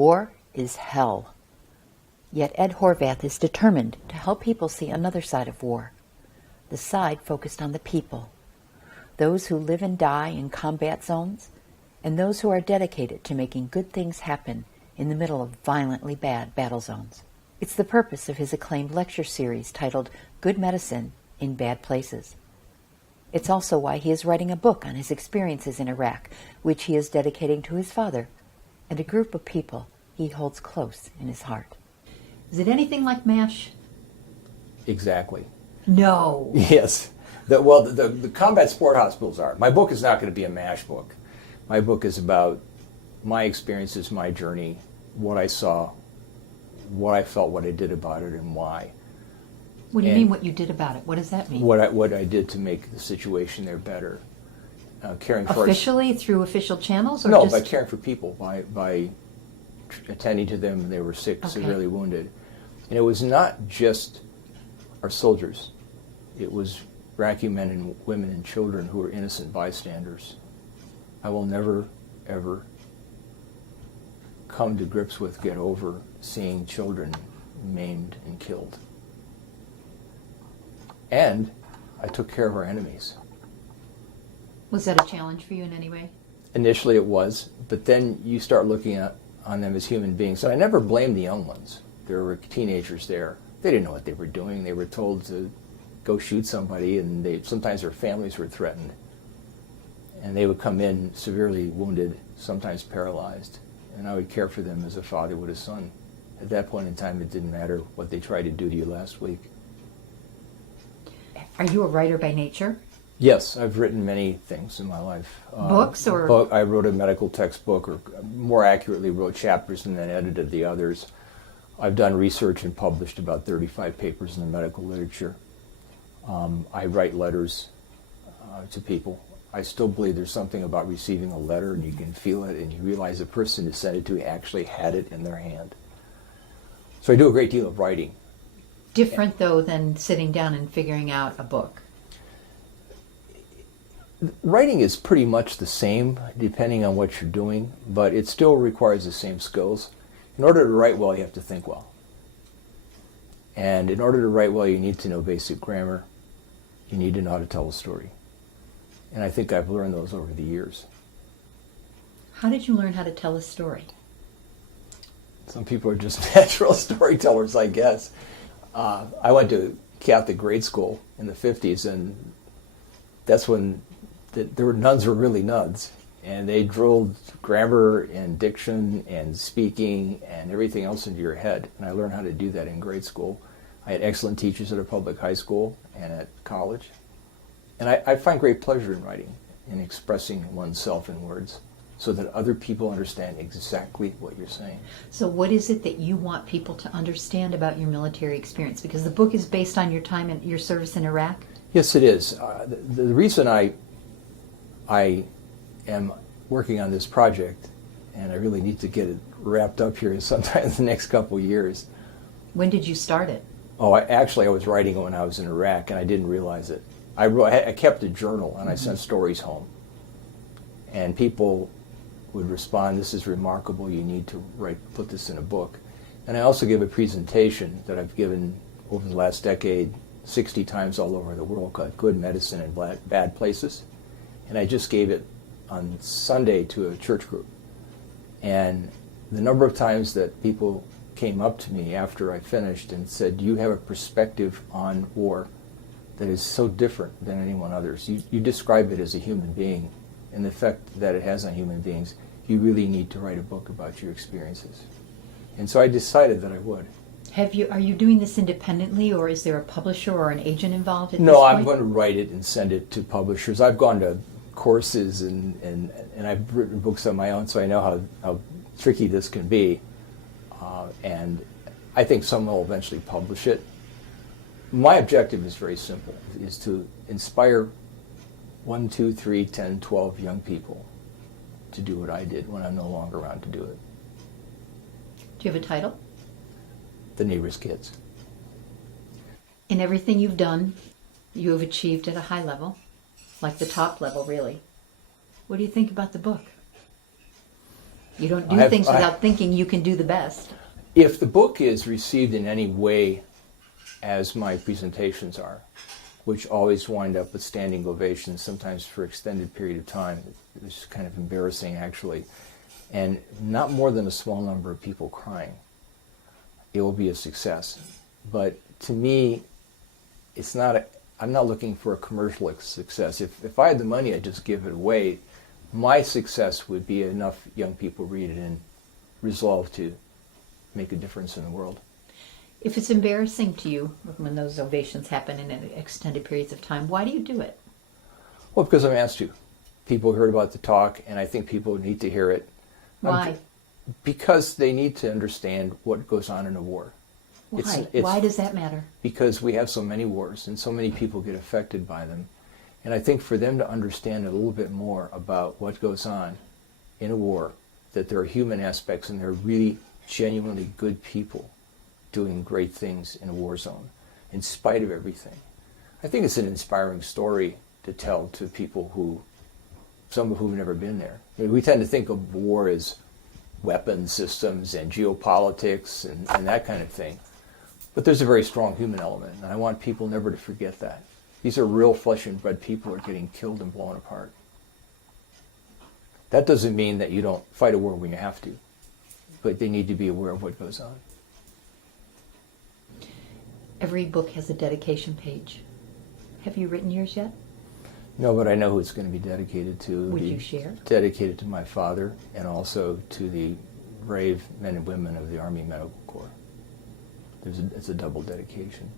War is hell. Yet Ed Horvath is determined to help people see another side of war, the side focused on the people, those who live and die in combat zones, and those who are dedicated to making good things happen in the middle of violently bad battle zones. It's the purpose of his acclaimed lecture series titled Good Medicine in Bad Places. It's also why he is writing a book on his experiences in Iraq, which he is dedicating to his father and a group of people he holds close in his heart. Is it anything like MASH? Exactly. No. Yes. The combat sport hospitals are. My book is not going to be a MASH book. My book is about my experiences, my journey, what I saw, what I felt, what I did about it, and why. What do you mean what you did about it? What does that mean? What I did to make the situation there better. Caring for officially through official channels, or no, just by caring for people, by attending to them when they were sick, severely wounded. And it was not just our soldiers. It was Iraqi men and women and children who were innocent bystanders. I will never, ever come to grips with, get over seeing children maimed and killed. And I took care of our enemies. Was that a challenge for you in any way? Initially it was, but then you start looking on them as human beings. And I never blamed the young ones. There were teenagers there. They didn't know what they were doing. They were told to go shoot somebody, and sometimes their families were threatened. And they would come in severely wounded, sometimes paralyzed. And I would care for them as a father would a son. At that point in time, it didn't matter what they tried to do to you last week. Are you a writer by nature? Yes, I've written many things in my life. Books or? I wrote a medical textbook, or more accurately wrote chapters and then edited the others. I've done research and published about 35 papers in the medical literature. I write letters to people. I still believe there's something about receiving a letter and you can feel it and you realize the person who sent it to you actually had it in their hand. So I do a great deal of writing. Different, though, than sitting down and figuring out a book. Writing is pretty much the same, depending on what you're doing, but it still requires the same skills. In order to write well, you have to think well. And in order to write well, you need to know basic grammar. You need to know how to tell a story. And I think I've learned those over the years. How did you learn how to tell a story? Some people are just natural storytellers, I guess. I went to Catholic grade school in the 50s, and that's when nuns were really nuns. And they drilled grammar and diction and speaking and everything else into your head. And I learned how to do that in grade school. I had excellent teachers at a public high school and at college. And I find great pleasure in writing and expressing oneself in words so that other people understand exactly what you're saying. So what is it that you want people to understand about your military experience? Because the book is based on your time and your service in Iraq? Yes, it is. The reason I am working on this project, and I really need to get it wrapped up here sometime in the next couple of years. When did you start it? Oh, I was writing it when I was in Iraq, and I didn't realize it. I kept a journal, and I sent stories home. And people would respond, "This is remarkable, you need to put this in a book." And I also give a presentation that I've given over the last decade 60 times all over the world called Good Medicine in Bad Places. And I just gave it on Sunday to a church group. And the number of times that people came up to me after I finished and said, "You have a perspective on war that is so different than anyone others. You describe it as a human being and the effect that it has on human beings. You really need to write a book about your experiences." And so I decided that I would. Are you doing this independently, or is there a publisher or an agent involved at this No, point? I'm going to write it and send it to publishers. I've gone to courses and I've written books on my own, so I know how tricky this can be. And I think someone will eventually publish it. My objective is very simple, is to inspire 1, 2, 3, 10, 12 young people to do what I did when I'm no longer around to do it. Do you have a title? The Neighbor's Kids. In everything you've done, you have achieved at a high level, like the top level, really. What do you think about the book? You don't do things without thinking you can do the best. If the book is received in any way as my presentations are, which always wind up with standing ovations, sometimes for extended period of time, it's kind of embarrassing actually, and not more than a small number of people crying, it will be a success. But to me, it's not I'm not looking for a commercial success. If I had the money, I'd just give it away. My success would be enough young people read it and resolve to make a difference in the world. If it's embarrassing to you when those ovations happen in extended periods of time, why do you do it? Well, because I'm asked to. People heard about the talk, and I think people need to hear it. Why? Because they need to understand what goes on in a war. Why? Why does that matter? Because we have so many wars, and so many people get affected by them. And I think for them to understand a little bit more about what goes on in a war, that there are human aspects and there are really genuinely good people doing great things in a war zone, in spite of everything. I think it's an inspiring story to tell to people who, some who've never been there. I mean, we tend to think of war as weapons systems and geopolitics and that kind of thing. But there's a very strong human element, and I want people never to forget that. These are real flesh and blood people who are getting killed and blown apart. That doesn't mean that you don't fight a war when you have to, but they need to be aware of what goes on. Every book has a dedication page. Have you written yours yet? No, but I know who it's going to be dedicated to. Would you share? Dedicated to my father and also to the brave men and women of the Army Medical Corps. It's a double dedication.